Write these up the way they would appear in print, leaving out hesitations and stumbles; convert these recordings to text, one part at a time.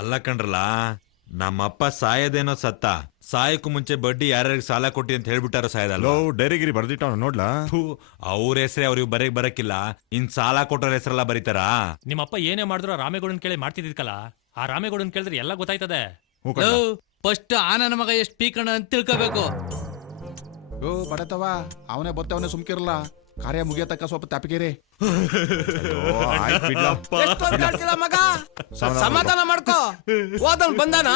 ಅಲ್ಲ ಕಣ್ರಲ್ಲ, ನಮ್ಮಪ್ಪ ಸಾಯದೇನೋ ಸತ್ತ, ಸಾಯಕ್ಕೂ ಮುಂಚೆ ಬಡ್ಡಿ ಯಾರ್ಯಾರಿಗೆ ಸಾಲ ಕೊಟ್ಟಿ ಅಂತ ಹೇಳ್ಬಿಟ್ಟಾರೋ ಸಾಯದಲ್ಲ. ಡೈರಿಗಿರಿ ಬರ್ದಿಟ್ಟ ನೋಡ್ಲಾ. ಅವ್ರ ಹೆಸರೇ ಅವ್ರಿಗೆ ಬರಕ್ಕಿಲ್ಲ, ಇನ್ ಸಾಲ ಕೊಟ್ಟೋರ್ ಹೆಸರೆಲ್ಲ ಬರೀತಾರಾ? ನಿಮ್ಮಪ್ಪ ಏನೇ ಮಾಡಿದ್ರು ರಾಮೇಗೌಡನ್ ಕೇಳಿ ಮಾಡ್ತಿದ್ಕಲ್ಲ, ಆ ರಾಮೇಗೌಡನ್ ಕೇಳಿದ್ರೆ ಎಲ್ಲ ಗೊತ್ತಾಯ್ತದೆ. ಫಸ್ಟ್ ಆ ನನ್ನ ಮಗ ಎಷ್ಟು ಪೀಕಣ ಅಂತ ತಿಳ್ಕೋಬೇಕು. ಓ ಬಡತವ, ಅವನೇ ಬರ್ತವನೇ ಸುಮ್ಕಿರಲ್ಲ. ಕಾರ್ಯ ಮುಗಿಯತಕ್ಕ ಸ್ವಲ್ಪ ತಪ್ಪಿಗೆರಿ. ಮಗ ಸಮಾಧಾನ ಮಾಡ್ಕೋ. ಹೋದವ್ ಬಂದಾನ,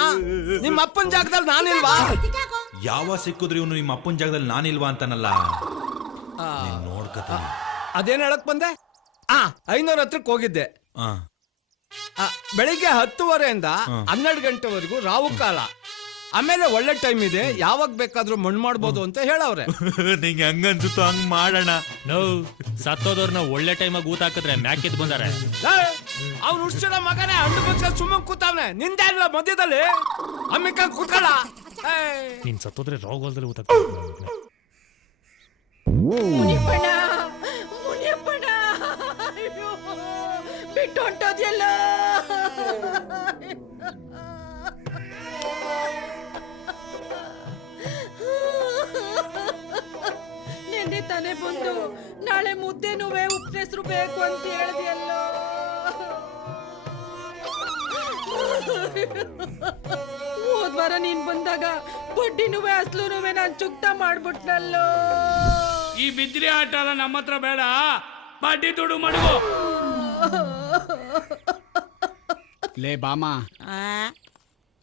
ನಿಮ್ಮ ಅಪ್ಪನ ಜಾಗದಲ್ಲಿ ನಾನಿಲ್ವಾ? ಯಾವ ಸಿಕ್ಕಿದ್ರು ಇವನು ನಿಮ್ಮ ಅಪ್ಪನ ಜಾಗದಲ್ಲಿ ನಾನಿಲ್ವಾ ಅಂತಾನಲ್ಲ. ನೋಡ್ಕತ ಅದೇನ್ ಹೇಳಕ್ ಬಂದೆ? 500 ಹತ್ರಕ್ಕೆ ಹೋಗಿದ್ದೆ. ಬೆಳಿಗ್ಗೆ 10:30 12 ಗಂಟೆವರೆಗೂ ರಾವು ಕಾಲ. ಆಮೇಲೆ ಒಳ್ಳೆ ಟೈಮ್ ಇದೆ, ಯಾವಾಗ ಬೇಕಾದ್ರೂ ಮಣ್ಣು ಮಾಡ್ಬೋದು ಅಂತ ಹೇಳವ್ರೆ. ನಿಂಗೆ ಹಂಗನ್ಸುತ್ತೋ ಹಂಗ್ ಮಾಡೋಣ. ಸತ್ತೋದವ್ರನ್ನ ಒಳ್ಳೆ ಟೈಮಾಗ ಊತ ಹಾಕಿದ್ರೆ ಮ್ಯಾಕೆದ್ ಬಂದಾರೆ. ಅವ್ನು ಉಡ್ಸಿರೋ ಮಗನೇ ಹಣ್ಣು ಬಚ್ಚ ಸುಮ್ಮನೆ ಕೂತಾವ್ನೆ. ನಿಂದೆ ಇಲ್ಲ ಮಧ್ಯದಲ್ಲಿ ಅಮ್ಮಿಕ ಕೂತ್ಕೊಳ್ಳ. ನೀನ್ ಸತ್ತೋದ್ರೆ ರೋಗಲ್ದಲ್ಲಿ ಊತ ಬಿಟ್ಟು ಹೊಂಟೋದ್ಯಲ್ಲ. ನೆನ್ನೆ ತಾನೇ ಬಂದು ನಾಳೆ ಮುದ್ದೆನುವೆ ಉಪ್ಪನೆಸ್ರು ಬೇಕು ಅಂತ ಹೇಳಿದೆಯಲ್ಲ. ಹೋದ್ವಾರ ನೀನ್ ಬಂದಾಗ ಬಡ್ಡಿನುವೆ ಅಸ್ಲುನುವೆ ನಾನ್ ಚುಕ್ತ ಮಾಡ್ಬಿಟ್ನಲ್ಲೋ. ಈ ಬಿದ್ರಿ ಆಟ ಎಲ್ಲ ನಮ್ಮ ಹತ್ರ ಬೇಡ, ಬಡ್ಡಿ ದುಡ್ಡು ಮಾಡುವ. ಲೇ ಬಾಮ,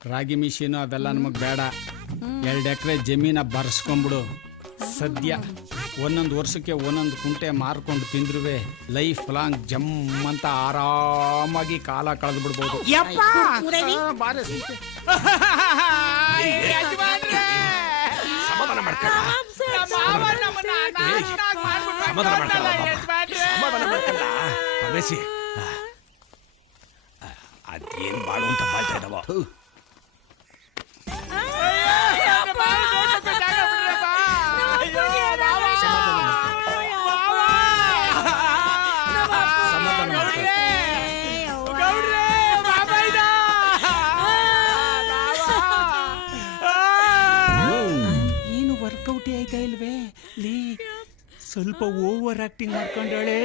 ರಾಗಿ ಮಿಷಿನು ಅವೆಲ್ಲ ನಮಗ್ ಬೇಡ. 2 ಎಕರೆ ಜಮೀನ ಬರ್ಸ್ಕೊಂಡ್ಬಿಡು. ಸದ್ಯ ಒಂದೊಂದು ವರ್ಷಕ್ಕೆ ಒಂದೊಂದು ಕುಂಟೆ ಮಾರ್ಕೊಂಡು ತಿಂದ್ರುವೆ ಲೈಫ್ ಲಾಂಗ್ ಜಮ್ ಅಂತ ಆರಾಮಾಗಿ ಕಾಲ ಕಳೆದು ಬಿಡ್ಬೋದು. ಅದೇನ್ ಬಾಳು ಅಂತ ಬಾಳ್ತಾ ಇದ್ದಾವ. ಏನು ವರ್ಕೌಟ್ ಆಯ್ತಾ ಇಲ್ವೇ? ಲೀ ಸ್ವಲ್ಪ ಓವರ್ ಆಕ್ಟಿಂಗ್ ಮಾಡ್ಕೊಂಡಾಳೆ.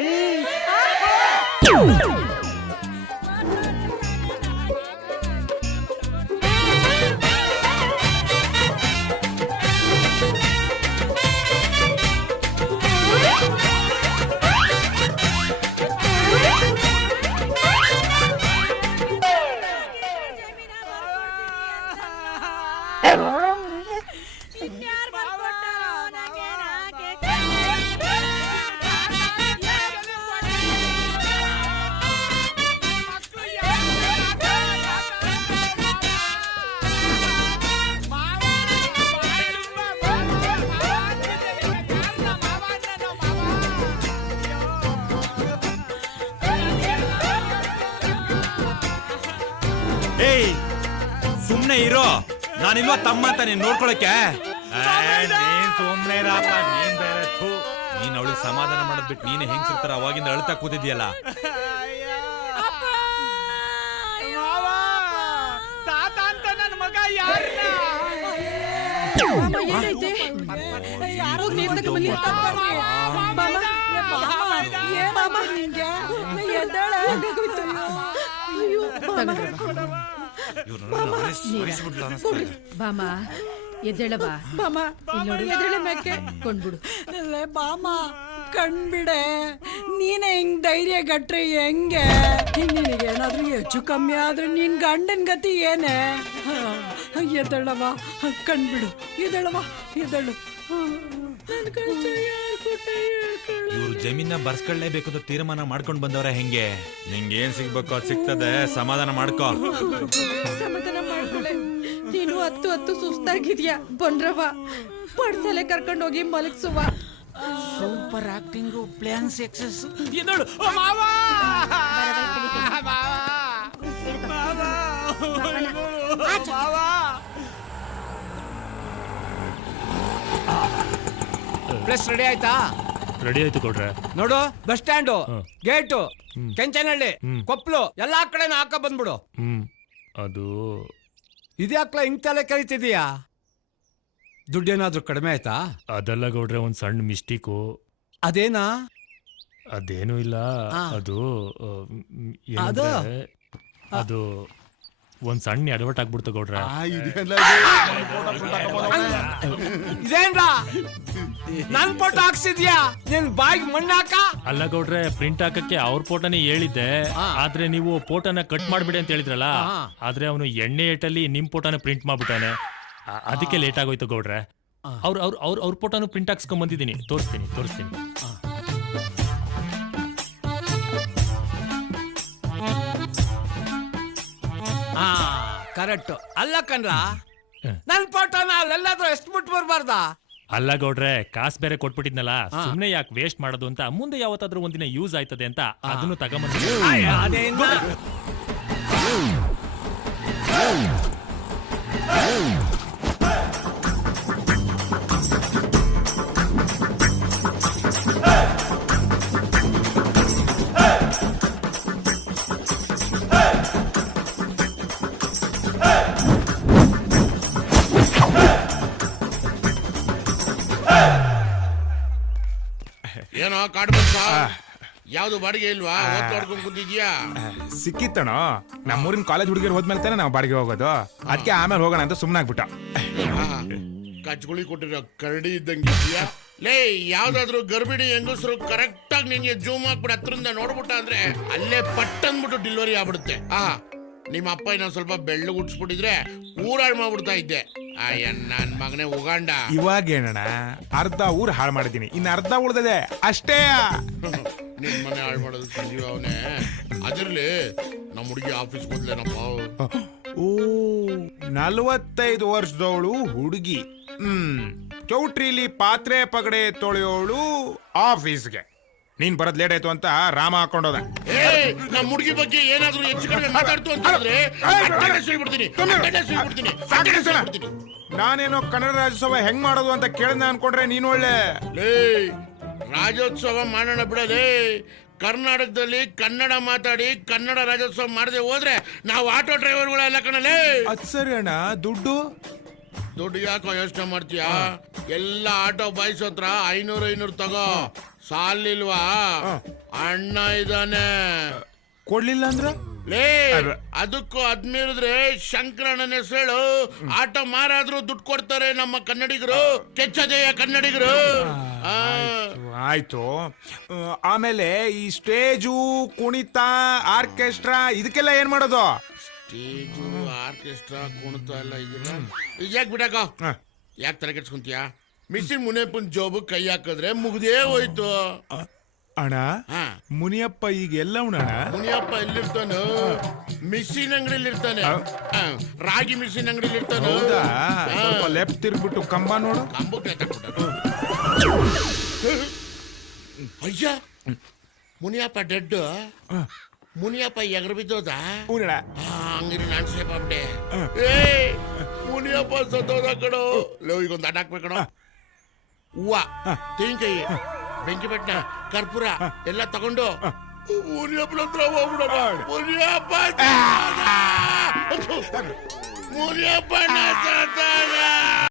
ಏಯ್ ಸುಮ್ನೆ ಇರೋ, ನಾನಿಲ್ವಾ ತಮ್ಮ ಅಂತ ನೀನ್ ನೋಡ್ಕೊಳಕ್ಕೆ. ನೀನ್ ಸುಮ್ನೆ ಇರಪ್ಪ, ನೀನ್ ಬೇರೆ. ನೀನ್ ಅವಳಿಗೆ ಸಮಾಧಾನ ಮಾಡೋದ್ ಬಿಟ್ಟು ನೀನೆ ಹೆಂಗ್ಸಿರ್ತಾರ ಅವಾಗಿಂದ ಅಳ್ತಾ ಕೂತಿದ್ಯಲ್ಲ. ತಾತ ಅಂತ ನನ್ನ ಮಗ ಯಾರನ್ನ ಬಾಮ ಎದ್ದೇಳಬಾ. ಬಾಮ ಎದ್ದೇಳ ಮ್ಯಾಕೆ ಕೊಂಡ್ಬಿಡು. ಬಾಮ ಕಣ್ಬಿಡೆ, ನೀನೆ ಹಿಂಗ್ ಧೈರ್ಯ ಗಟ್ರೆ ಹೆಂಗೆ? ನಿನಗೇನಾದ್ರೂ ಹೆಚ್ಚು ಕಮ್ಮಿ ಆದ್ರೆ ನಿನ್ ಗಂಡನ್ ಗತಿ ಏನೇ? ಎದ್ದೇಳವ, ಕಣ್ಬಿಡು, ಎದ್ದೇಳವ, ಎದ್ದೇಳು. ಇವ್ರು ಜಮೀನ ಬರ್ಸ್ಕೊಳ್ಳೇಬೇಕು ಅಂತ ತೀರ್ಮಾನ ಮಾಡ್ಕೊಂಡ್ ಬಂದವ್ರ ಹೆಂಗೆ? ನಿಂಗೆ ಏನ್ ಸಿಗ್ಬೇಕು ಅದ್ ಸಿಗ್ತದೆ, ಸಮಾಧಾನ ಮಾಡ್ಕೋ. ಸಮಾಧಾನ ಮಾಡ್ಕೊಳ್ಳೆ. ನೀನು 10 ಸುಸ್ತಾಗಿದ್ಯಾ ಬಂದ್ರವ, ಪಡ್ಸಲೆ ಕರ್ಕೊಂಡೋಗಿ ಮಲಗ್ಸುವ. Super acting, plan success. ಪ್ಲಸ್ ರೆಡಿ ಆಯ್ತಾ? ರೆಡಿ ಆಯ್ತು ಕೊಡ್ರೆ. ನೋಡು, bus stand, gate, Kenchanahalli, Koppalu ಎಲ್ಲಾ ಕಡೆನೂ ಹಾಕ ಬಂದ್ಬಿಡು. ಅದು ಇದ್ಯಾಕ್ಲ ಹಿಂಗ್ ತಲೆ ಕರಿತಿದೀಯಾ? ದುಡ್ಡೇನಾದ್ರೂ ಕಡಿಮೆ ಆಯ್ತಾ? ಅದೆಲ್ಲ ಗೌಡ್ರೆ ಒಂದ್ ಸಣ್ಣ ಮಿಸ್ಟೇಕು. ಅದೇನಾ? ಅದೇನೂ ಇಲ್ಲ. ಆ. ಅದು ಅದು? ಅದು ಒಂದ್ ಸಣ್ಣ ಅಡವಟ್ ಆಗ್ಬಿಡ್ತು ಗೌಡ್ರೆ. ಇದೇನ್ರ ನನ್ ಫೋಟೋ ಹಾಕ್ಸಿದ್ಯಾ? ನಿನ್ ಬಾಯಿಗೆ ಮಣ್ಣಾಕ? ಅಲ್ಲ ಗೌಡ್ರೆ, ಪ್ರಿಂಟ್ ಹಾಕಕ್ಕೆ ಅವ್ರ ಫೋಟೋನೇ ಹೇಳಿದ್ದೆ. ಆದ್ರೆ ನೀವು ಫೋಟೋನ ಕಟ್ ಮಾಡ್ಬಿಡಿ ಅಂತ ಹೇಳಿದ್ರಲ್ಲ. ಆದ್ರೆ ಅವನು ಎಣ್ಣೆ ಏಟಲ್ಲಿ ನಿಮ್ ಫೋಟೋನ ಪ್ರಿಂಟ್ ಮಾಡ್ಬಿಟ್ಟಾನೆ. ಅದಕ್ಕೆ ಲೇಟ್ ಆಗೋಯ್ತು ಗೌಡ್ರೆ. ಅವ್ರ ಫೋಟೋನು ಪ್ರಿಂಟ್ ಹಾಕ್ಸ್ಕೊಂಡ್ ಬಂದಿದ್ದೀನಿ. ತೋರಿಸ್ತೀನಿ. ಕರೆಕ್ಟ್. ಅಲ್ಲ ಕಣ್ರ, ನನ್ ಫೋಟೋನ ಅಲ್ಲೆಲ್ಲಾದ್ರೂ ಎಷ್ಟು ಬಿಟ್ಟು ಬರ್ಬಾರ್ದಾ? ಅಲ್ಲ ಗೌಡ್ರೆ, ಕಾಸು ಬೇರೆ ಕೊಟ್ಬಿಟ್ಟಿದ್ನಲ್ಲ, ಸುಮ್ನೆ ಯಾಕೆ ವೇಸ್ಟ್ ಮಾಡೋದು ಅಂತ, ಮುಂದೆ ಯಾವತ್ತಾದ್ರೂ ಒಂದಿನ ಯೂಸ್ ಆಯ್ತದೆ ಅಂತ ಅದನ್ನು ತಗೊಂಬಂದ. ಅದೇನ? ಏನೋ ಕಾಡ್ಬೇಕು, ಯಾವ್ದು ಬಾಡಿಗೆ ಇಲ್ವಾ? ಓದ್ ನೋಡ್ಕೊಂಡ್ ಕೂತಿದ್ಯಾ? ಸಿಕ್ಕಿತ್ತಣ. ನಮ್ಮೂರಿನ ಕಾಲೇಜ್ ಹುಡುಗಿರು ಹೋದ್ಮೇಲೆ ತಾನೆ ನಾವು ಬಾಡಿಗೆ ಹೋಗೋದು. ಅದಕ್ಕೆ ಆಮೇಲೆ ಹೋಗೋಣ ಅಂತ ಸುಮ್ಮನಾಗ್ಬಿಟ್ಟ. ಕಚ್ಗುಳಿ ಕೊಟ್ಟಿರೋ ಕರಡಿ ಇದ್ದಂಗಿದ್ಯಾ? ಲೇ, ಯಾವ್ದಾದ್ರು ಗರ್ಭಿಣಿ ಹೆಂಗಸರು ಕರೆಕ್ಟ್ ಆಗಿ ನಿನ್ಗೆ ಜೂಮ್ ಹಾಕ್ಬಿಟ್ಟು ಹತ್ರದಿಂದ ನೋಡ್ಬಿಟ್ಟ ಅಂದ್ರೆ ಅಲ್ಲೇ ಪಟ್ ಅಂದ್ಬಿಟ್ಟು ಡೆಲಿವರಿ ಆಗ್ಬಿಡುತ್ತೆ. ನಿಮ್ಮ ಅಪ್ಪ ಇನ್ನೊಂದ್ ಸ್ವಲ್ಪ ಬೆಳ್ಳು ಉಡ್ಸ್ಬಿಟ್ಟಿದ್ರೆ ಊರಾಳ್ ಮಾಡ್ಬಿಡ್ತಾ ಇದ್ದೆ. ನನ್ ಮಗನೇ ಉಗಾಂಡ. ಇವಾಗೇನಣ್ಣ, ಅರ್ಧ ಊರ್ ಹಾಳು ಮಾಡಿದೀನಿ, ಇನ್ನು ಅರ್ಧ ಉಳ್ದದೆ ಅಷ್ಟೇ. ನಿನ್ ಮನೆ ಹಾಳು ಮಾಡೋದು ಸಂಜೀವ ಅವನೇ. ಅದಿರ್ಲಿ, ನಮ್ಮ ಹುಡುಗಿ ಆಫೀಸ್ ಮೊದ್ಲೇನಪ್ಪ. ಓ, 45 ವರ್ಷದವಳು ಹುಡುಗಿ. ಚೌಟ್ರಿಲಿ ಪಾತ್ರೆ ಪಗಡೆ ತೊಳೆಯೋಳು ಆಫೀಸ್ಗೆ. ನೀನ್ ಬರೋದ್ ಲೇಟ್ ಆಯ್ತು ಅಂತ ರಾಮ ಹಾಕೊಂಡೋದ. ನಮ್ಮ ಹುಡುಗಿ ಬಗ್ಗೆ ಏನಾದ್ರೂ ಹೆಚ್ಚು ಕಡಿಮೆ ಮಾತಾಡ್ತು ಅಂತ ಹೇಳಿದ್ರೆ ನಾನೇನೋ ಕನ್ನಡ ರಾಜ್ಯೋತ್ಸವ ಹೆಂಗ್ ಮಾಡೋದು ಅಂತ ಕೇಳಿದ ಅನ್ಕೊಂಡ್ರೆ ನೀನ್ ಒಳ್ಳೆ. ರಾಜ್ಯೋತ್ಸವ ಮಾಡೋಣ ಬಿಡಲೇ. ಕರ್ನಾಟಕದಲ್ಲಿ ಕನ್ನಡ ಮಾತಾಡಿ ಕನ್ನಡ ರಾಜ್ಯೋತ್ಸವ ಮಾಡದೆ ಹೋದ್ರೆ ನಾವು ಆಟೋ ಡ್ರೈವರ್ಗಳೆಲ್ಲ ಕಣಲೇ. ಅದ್ ಸರಿ ಅಣ್ಣ. ದುಡ್ಡು ಯಾಕೋ ಯೋಚನೆ ಮಾಡ್ತೀಯಾ? ಎಲ್ಲ ಆಟೋ ಬಾಯ್ಸ್ ಹತ್ರ 500 ತಗೋ. ಸಾಲಿಲ್ವಾ? ಅಣ್ಣ ಇದಾನೆ, ಕೊಡ್ಲಿಲ್ಲ ಅಂದ್ರ ಲೇ. ಅದಕ್ಕೂ ಅದ್ಮೀರಿದ್ರೆ ಶಂಕರಣ್ಣನ ಹೆಸರು ಆಟೋ ಮಾರಾದ್ರೂ ದುಡ್ಡು ಕೊಡ್ತಾರೆ ನಮ್ಮ ಕನ್ನಡಿಗರು. ಕೆಚ್ಚದೆಯ ಕನ್ನಡಿಗರು. ಆಯ್ತು. ಆಮೇಲೆ ಈ ಸ್ಟೇಜು, ಕುಣಿತ, ಆರ್ಕೆಸ್ಟ್ರಾ ಇದಕ್ಕೆಲ್ಲ ಏನ್ ಮಾಡೋದು? ಸ್ಟೇಜು, ಆರ್ಕೆಸ್ಟ್ರಾ, ಕುಣಿತ ಎಲ್ಲ ಇದೆಲ್ಲ ಯಾಕೆ ಬಿಡಕ? ಯಾಕೆ ತಲೆ ಕೆಡ್ಸ್ಕೊಂತೀಯ? ಮಿಸ್ಸಿನ್ ಮುನಿಯಪ್ಪನ ಜೋಬು ಕೈ ಹಾಕಿದ್ರೆ ಮುಗ್ದೇ ಹೋಯ್ತು. ಅಣ್ಣ, ಮುನಿಯಪ್ಪ ಈಗ ಎಲ್ಲ ಅಣ್ಣ? ಮುನಿಯಪ್ಪ ಎಲ್ಲಿರ್ತಾನು? ಮಿಸ್ಸಿನ್ ಅಂಗಡಿಲಿ ಇರ್ತಾನೆ. ರಾಗಿ ಮಿಸ್ಸಿನ್ ಅಂಗಡಿಲಿ ಇರ್ತಾನೆ. ಲೆಫ್ಟ್ ತಿರ್ಗ್ಬಿಟ್ಟು ಕಂಬ ನೋಡು. ಕಂಬಕ್ಕೆ ಅಯ್ಯ, ಮುನಿಯಪ್ಪ ಡೆಡ್. ಮುನಿಯಪ್ಪ ಎಗರು ಬಿದ್ದೋದ? ಹಂಗಿರಿ ನಾನ್ ಸೇಫ್ ಆಗ್ಬಿಟ್ಟೆ. ಮುನಿಯಪ್ಪ ಸತ್ತೋದ ಕಣೋ. ಲೋ, ಈಗೊಂದು ಅಡ್ಡ ಹಾಕ್ಬೇಕಣ. ಹೂವ, ತೆಂಗಿನಕಾಯಿ, ಬೆಂಕಿ ಬೆಟ್ಟ, ಕರ್ಪೂರ ಎಲ್ಲ ತಗೊಂಡು ಮುನಿಯಪ್ಪನ ಹತ್ರ ಹೋಗ್ಬಿಡೋಣ. ಮುನಿಯಪ್ಪ